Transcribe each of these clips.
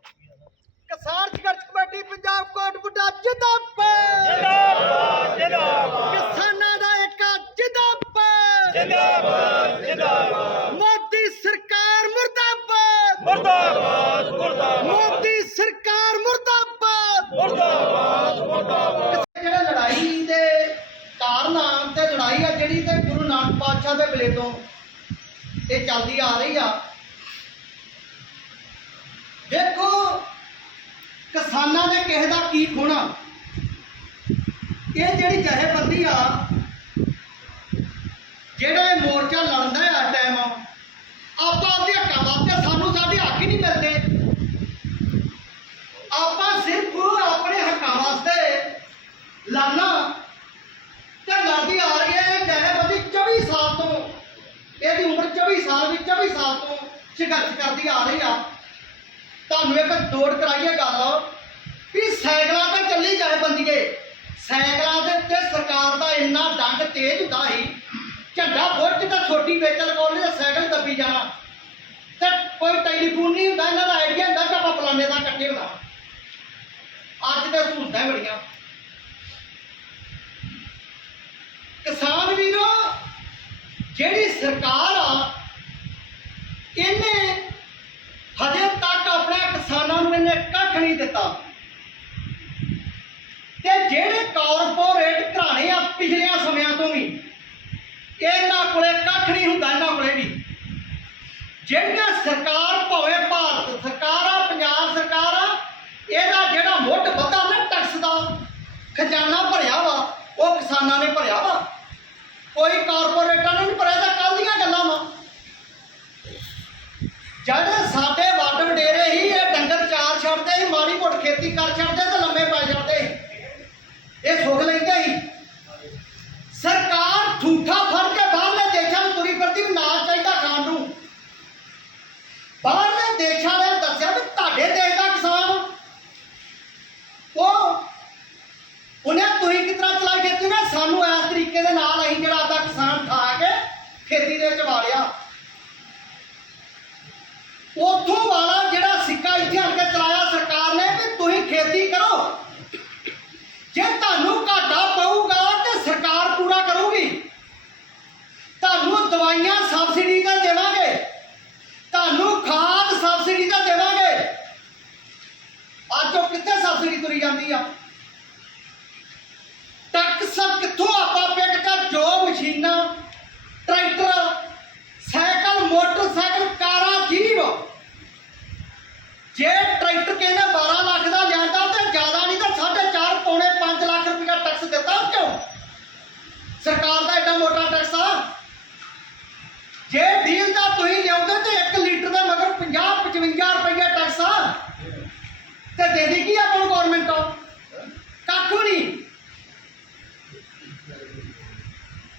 ਕਿਸਾਨ ਸੰਘਰਸ਼ ਕਮੇਟੀ ਪੰਜਾਬ ਕੋਟ ਬੁੱਢਾ ਜਿੰਦਾਬਾਦ। ਜਿੰਦਾਬਾਦ ਜਿੰਦਾਬਾਦ। ਕਿਸਾਨਾਂ ਦਾ ਇੱਕ ਜਿੰਦਾਬਾਦ। ਜਿੰਦਾਬਾਦ ਜਿੰਦਾਬਾਦ। ਮੋਦੀ ਸਰਕਾਰ ਮੁਰਦਾਬਾਦ। ਮੁਰਦਾਬਾਦ ਮੁਰਦਾਬਾਦ। ਮੋਦੀ ਸਰਕਾਰ ਮੁਰਦਾਬਾਦ। ਮੁਰਦਾਬਾਦ ਮੁਰਦਾਬਾਦ। ਜਿਹੜਾ ਲੜਾਈ ਦੇ ਕਾਰਨ ਤੇ ਲੜਾਈ ਆ ਜਿਹੜੀ ਤੇ ਗੁਰੂ ਨਾਨਕ ਪਾਤਸ਼ਾਹ ਦੇ ਵੇਲੇ ਤੋਂ ਇਹ ਚੱਲਦੀ ਆ ਰਹੀ ਆ ਕਿਸਾਨਾਂ ਨੇ ਕਿਸੇ ਦਾ ਕੀ ਖੋਣਾ? ਇਹ ਜਿਹੜੀ ਜਥੇਬੰਦੀ ਆ, ਜਿਹੜਾ ਇਹ ਮੋਰਚਾ ਲੜਦਾ ਹੈ ਆ ਟਾਈਮ ਆਪਾਂ ਆਪਦੇ ਹੱਕਾਂ ਵਾਸਤੇ ਸਾਨੂੰ ਸਾਡੇ ਹੱਕ ਹੀ ਨਹੀਂ ਮਿਲਦੇ। ਆਪਾਂ ਸਿਰਫ ਆਪਣੇ ਹੱਕਾਂ ਵਾਸਤੇ ਲੜਨਾ। ਤੇ ਲੜਦੀ ਆ ਰਹੀ ਹੈ ਇਹ ਜਥੇਬੰਦੀ 24 ਸਾਲ ਤੋਂ, ਇਹਦੀ ਉਮਰ 24 ਸਾਲ ਵੀ 24 ਸਾਲ ਤੋਂ ਸੰਘਰਸ਼ ਕਰਦੀ ਆ ਰਹੀ ਆ। ਤੁਹਾਨੂੰ ਇੱਕ ਦੌੜ ਕਰਾਈਏ ਗੱਲ। ਵੀ ਸਾਈਕਲਾਂ ਤੇ ਚੱਲੀ ਜਾਏ ਜਥੇਬੰਦੀਏ ਸਾਈਕਲਾਂ ਦੇ ਉੱਤੇ ਸਰਕਾਰ ਦਾ ਇੰਨਾ ਡੰਗ ਤੇਜ਼ ਹੁੰਦਾ ਸੀ। ਝੰਡਾ ਫੁੱਟ ਤਾਂ ਛੋਟੀ ਵੇਚ ਲਗਾਉਣੀ ਤੇ ਸਾਈਕਲ ਦੱਬੀ ਜਾਣਾ। ਤੇ ਕੋਈ ਟੈਲੀਫੋਨ ਨਹੀਂ ਹੁੰਦਾ, ਇਹਨਾਂ ਦਾ ਆਈਡੀਆ ਹੁੰਦਾ ਕਿ ਆਪਾਂ ਫਲਾਣੇ ਦਾ ਇਕੱਠੇ ਹੋਣਾ। ਅੱਜ ਤੇ ਸਹੂਲਤਾਂ ਬੜੀਆਂ ਕਿਸਾਨ ਵੀਰੋ, ਜਿਹੜੀ ਸਰਕਾਰ ਆ, ਇਹਨੇ ਹਜੇ ਤੱਕ ਆਪਣੇ ਕਿਸਾਨਾਂ ਨੂੰ ਇਹਨੇ ਕੱਖ ਨਹੀਂ ਦਿੱਤਾ। ਤੇ ਜਿਹੜੇ ਕਾਰਪੋਰੇਟ ਘਰਾਣੇ ਆ ਪਿਛਲਿਆਂ ਸਮਿਆਂ ਤੋਂ ਵੀ, ਇਹਨਾਂ ਕੋਲੇ ਕੱਖ ਨਹੀਂ ਹੁੰਦਾ, ਇਹਨਾਂ ਕੋਲੇ ਵੀ। ਜਿਹੜੀਆਂ ਸਰਕਾਰ ਭਾਵੇਂ ਭਾਰਤ, ਸਰਕਾਰ ਆ ਪੰਜਾਬ ਸਰਕਾਰ ਆ, ਇਹਦਾ ਜਿਹੜਾ ਮੁੱਢ ਵੱਧਾ ਨਾ ਟੈਕਸ ਦਾ ਖਜ਼ਾਨਾ ਭਰਿਆ ਵਾ, ਉਹ ਕਿਸਾਨਾਂ ਨੇ ਭਰਿਆ ਵਾ। ਕੋਈ ਕਾਰਪੋਰੇਟਾਂ ਨੇ ਨਹੀਂ ਭਰਿਆ ਤਾਂ ਕੱਲ ਦੀਆਂ ਗੱਲਾਂ ਵਾ। ਜਦ ਸਾਡੇ ਵੱਡ ਵਡੇਰੇ ਹੀ ਇਹ ਡੰਗਰ ਚਾਰ ਛੱਡਦੇ ਸੀ, ਮਾੜੀ ਮੋਟ ਖੇਤੀ ਕਰ ਛੱਡਦੇ ਤੇ ਲੰਮੇ ਪੈ ਜਾਂਦੇ ਸੀ ਇਹ ਸੁੱਖ ਲੈਂਦੇ ਸੀ ਸਰਕਾਰ ਝੂਠਾ ਫੜ ਕੇ ਬਾਹਰਲੇ ਦੇਸ਼ਾਂ ਨੂੰ ਤੁਰੀ ਫਿਰਦੀ ਵੀ ਨਾਲ ਚਾਹੀਦਾ ਖਾਣ ਨੂੰ ਬਾਹਰਲੇ ਦੇਸ਼ਾਂ ਨੇ ਦੱਸਿਆ ਵੀ ਤੁਹਾਡੇ ਦੇਸ਼ ਦਾ ਕਿਸਾਨ ਉਹ ਉਹਨੇ ਤੁਸੀਂ ਕਿਸ ਤਰ੍ਹਾਂ ਚਲਾਈ ਖੇਤੀ ਨਾ ਸਾਨੂੰ ਇਸ ਤਰੀਕੇ ਦੇ ਨਾਲ ਅਸੀਂ ਜਿਹੜਾ ਆਪਦਾ ਕਿਸਾਨ ਖਾ ਕੇ ਖੇਤੀ ਦੇ ਵਿੱਚ ਵਾਲਿਆ ਉਥੋਂ ਵਾਲਾ ਜਿਹੜਾ ਸਿੱਕਾ ਇੱਥੇ ਆਣ ਕੇ ਚਲਾਇਆ ਸਰਕਾਰ ਨੇ ਵੀ ਤੁਸੀਂ ਖੇਤੀ ਕਰੋ। ਜੇ ਤੁਹਾਨੂੰ ਘਾਟਾ ਪਊਗਾ ਤੇ ਸਰਕਾਰ ਪੂਰਾ ਕਰੂਗੀ। ਤੁਹਾਨੂੰ ਦਵਾਈਆਂ ਸਬਸਿਡੀ ਤੇ ਦੇਵਾਂਗੇ। ਤੁਹਾਨੂੰ ਖਾਦ ਸਬਸਿਡੀ ਤੇ ਦੇਵਾਂਗੇ। ਅੱਜ ਉਹ ਕਿੱਥੇ ਸਬਸਿਡੀ ਤੁਰੀ ਜਾਂਦੀ ਆ ਟੈਕਸ ਕਿੱਥੋਂ ਆਪਾਂ ਪਿੱਟ ਕਰ ਜੋ ਮਸ਼ੀਨਾਂ ਟਰੈਕਟਰ ਸਾਈਕਲ ਮੋਟਰਸਾਈਕਲ ਕਾਰਾਂ ਜੀਵ ਜੇ ਟਰੈਕਟਰ ਕਹਿੰਦੇ 12 ਲੱਖ ਦਾ ਲਿਆਂਦਾ ਤੇ ਜ਼ਿਆਦਾ ਨਹੀਂ ਤਾਂ 4.5 ਪੌਣੇ 5 ਲੱਖ ਰੁਪਇਆ ਟੈਕਸ ਦਿੱਤਾ ਕਿਉਂ? ਸਰਕਾਰ ਦਾ ਐਡਾ ਮੋਟਾ ਟੈਕਸ ਆ। ਜੇ ਡੀਲ ਦਾ ਤੁਸੀਂ ਲਿਆਉਂਦੇ ਤੇ 1 ਲੀਟਰ ਦਾ ਮਗਰ 50 55 ਰੁਪਇਆ ਟੈਕਸ ਆ। ਤੇ ਦੇ ਦੀ ਕੀ ਆਪਾਂ ਨੂੰ ਗਵਰਨਮੈਂਟ ਕੱਖ ਨਹੀਂ।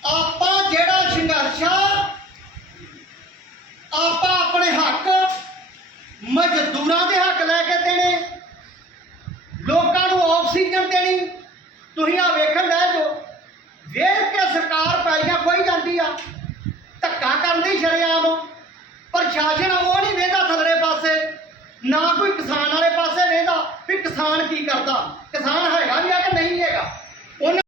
ਆਪਾਂ ਜਿਹੜਾ ਸੰਘਰਸ਼ ਆ ਆਪਾਂ ਆਪਣੇ ਹੱਕ ਮਜ਼ਦੂਰਾਂ ਦੇ ਹੱਕ ਲੈ ਕੇ ਦੇਣੇ। ਲੋਕਾਂ ਨੂੰ ਆਕਸੀਜਨ ਦੇਣੀ। ਤੁਸੀਂ ਆ ਵੇਖਣ ਲੈ ਜੋ ਵੇਖ ਕੇ ਸਰਕਾਰ ਪੈਲੀਆਂ ਕੋਈ ਜਾਂਦੀ ਆ। ਧੱਕਾ ਕਰਦੀ ਸ਼ਰਿਆਮ। ਪ੍ਰਸ਼ਾਸਨ ਉਹ ਨਹੀਂ ਵੇਂਦਾ ਥੱਲੇ ਪਾਸੇ। ਨਾ ਕੋਈ ਕਿਸਾਨ ਵਾਲੇ ਪਾਸੇ ਵੇਂਦਾ ਵੀ ਕਿਸਾਨ ਕੀ ਕਰਦਾ। ਕਿਸਾਨ ਹੈਗਾ ਵੀ ਆ ਕਿ ਨਹੀਂ ਹੈਗਾ। ਉਹਨਾਂ